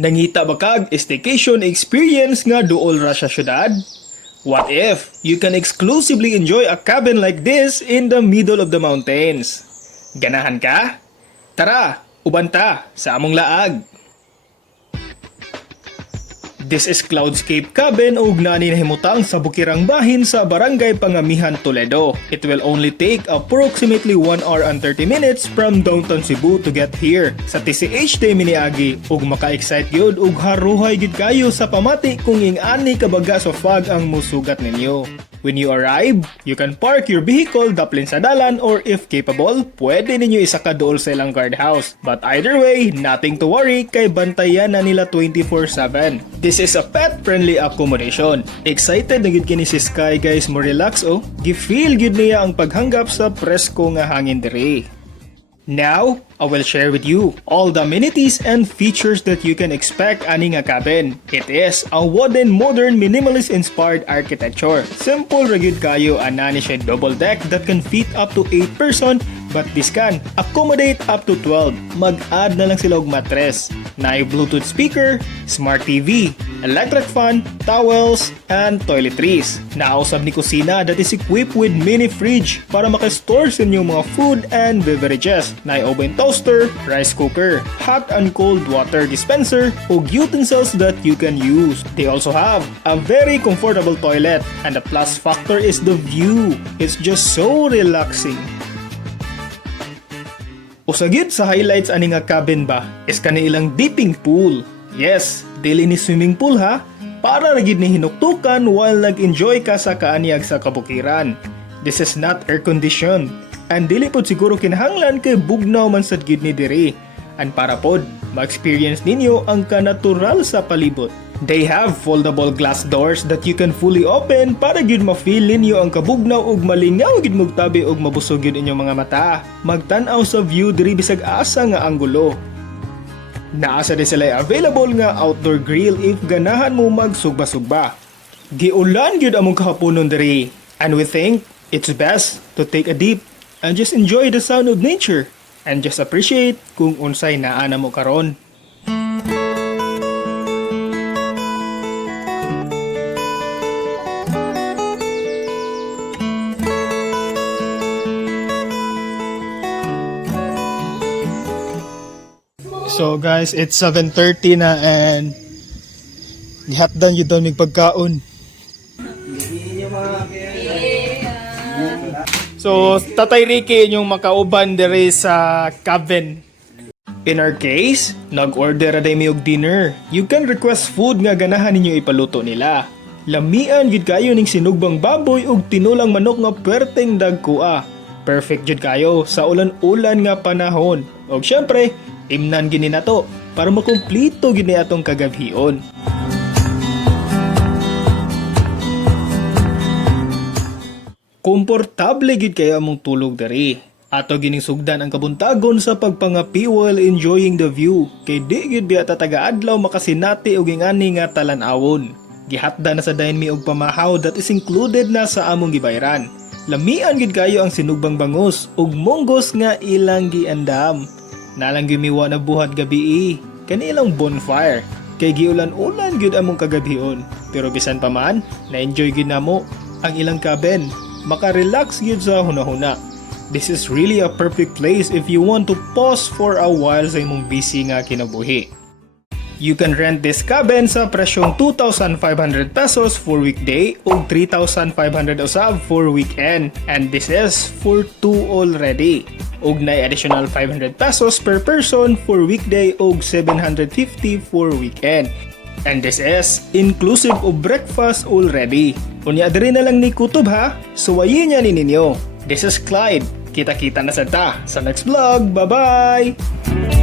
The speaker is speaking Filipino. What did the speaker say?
Nangita ba kag staycation experience nga duol ra sa syudad? What if you can exclusively enjoy a cabin like this in the middle of the mountains? Ganahan ka? Tara, ubanta sa among laag. This is Cloudscape Cabin ug nani nahimutang sa Bukirang Bahin sa Barangay Pangamihan, Toledo. It will only take approximately 1 hour and 30 minutes from downtown Cebu to get here. Sa TCH day miniagi ug maka-excite gyud ug haruhay gid kayo sa pamati kung ing-ani kabaga sa fog ang musugat ninyo. When you arrive, you can park your vehicle daplin sa dalan or if capable, pwede ninyo isaka dool sa ilang guardhouse. But either way, nothing to worry kay bantayan na nila 24/7. This is a pet-friendly accommodation. Excited na gid kini si Sky guys mo relax oh. Gi-feel gid niya ang paghanggap sa presko nga hangin diri. Now, I will share with you all the amenities and features that you can expect ani nga cabin. It is a wooden, modern, minimalist-inspired architecture. Simple ra gyud kayo anani siya double deck that can fit up to 8 person but this can accommodate up to 12. Mag-add na lang sila og mattress. Naay Bluetooth speaker, smart TV, electric fan, towels, and toiletries. Nausab ni kusina that is equipped with mini fridge para makastore sa inyong mga food and beverages. Naay oven toaster, rice cooker, hot and cold water dispenser, ug utensils that you can use. They also have a very comfortable toilet and the plus factor is the view. It's just so relaxing. Usagid sa highlights ani nga cabin ba is kanilang dipping pool. Yes, dili ni swimming pool ha, para ra gid ni hinuktukan while nag-enjoy ka sa kaanyag sa kabukiran. This is not air conditioned and dili pod siguro kinahanglan kay bugnaw man sad gid ni diri. And para pod ma-experience ninyo ang kanatural sa palibot. They have foldable glass doors that you can fully open para gyud ma-feel ninyo ang kabugnaw ug malingaw gid mugtabi ug mabusog gyud inyong mga mata. Magtan-aw sa view diri bisag asa nga anggulo. Naasa din sila available nga outdoor grill if ganahan mo magsugba-sugba. Giulan gyud among kahaponon diri and we think it's best to take a dip and just enjoy the sound of nature and just appreciate kung unsay naa na mo karon. So guys, it's 7:30 na and gihatdan yun doon may pagkaon. So, Tatay Ricky yung makauban diri sa cabin. In our case, nag-order na mi og dinner. You can request food nga ganahan ninyo ipaluto nila. Lamian gid kayo ning sinugbang baboy ug tinulang manok nga perteng dagkua. Perfect jud kayo sa ulan-ulan nga panahon. Og syempre, imnan gini nato para makumplito gini atong kagabhion. Komportable gid kaya among tulog diri. Ato gining sugdan ang kabuntagon sa pagpangapi while enjoying the view. Kay di gid biya taga-adlaw makasinati og ingani nga talan-awon. Gihatda na sa dayon mi og pamahaw that is included na sa among gibayran. Lamian gid kayo ang sinugbang bangus ug monggos nga ilang giandam. Nalang gimiwa na buhat gabi kanilang bonfire kay giulan-ulan gyud among kagabhion pero bisan pa man na-enjoy gyud namo ang ilang cabin maka-relax gyud sa hunahuna. This is really a perfect place if you want to pause for a while sa imong busy nga kinabuhi. You can rent this cabin sa presyong 2,500 pesos for weekday o 3,500 usab for weekend. And this is for 2 already. Og na additional 500 pesos per person for weekday og 750 for weekend. And this is inclusive of breakfast already. Unya diri na lang ni kutob ha. Suwayin niya ni ninyo. This is Clyde. Kita-kita na sa next vlog. Bye-bye!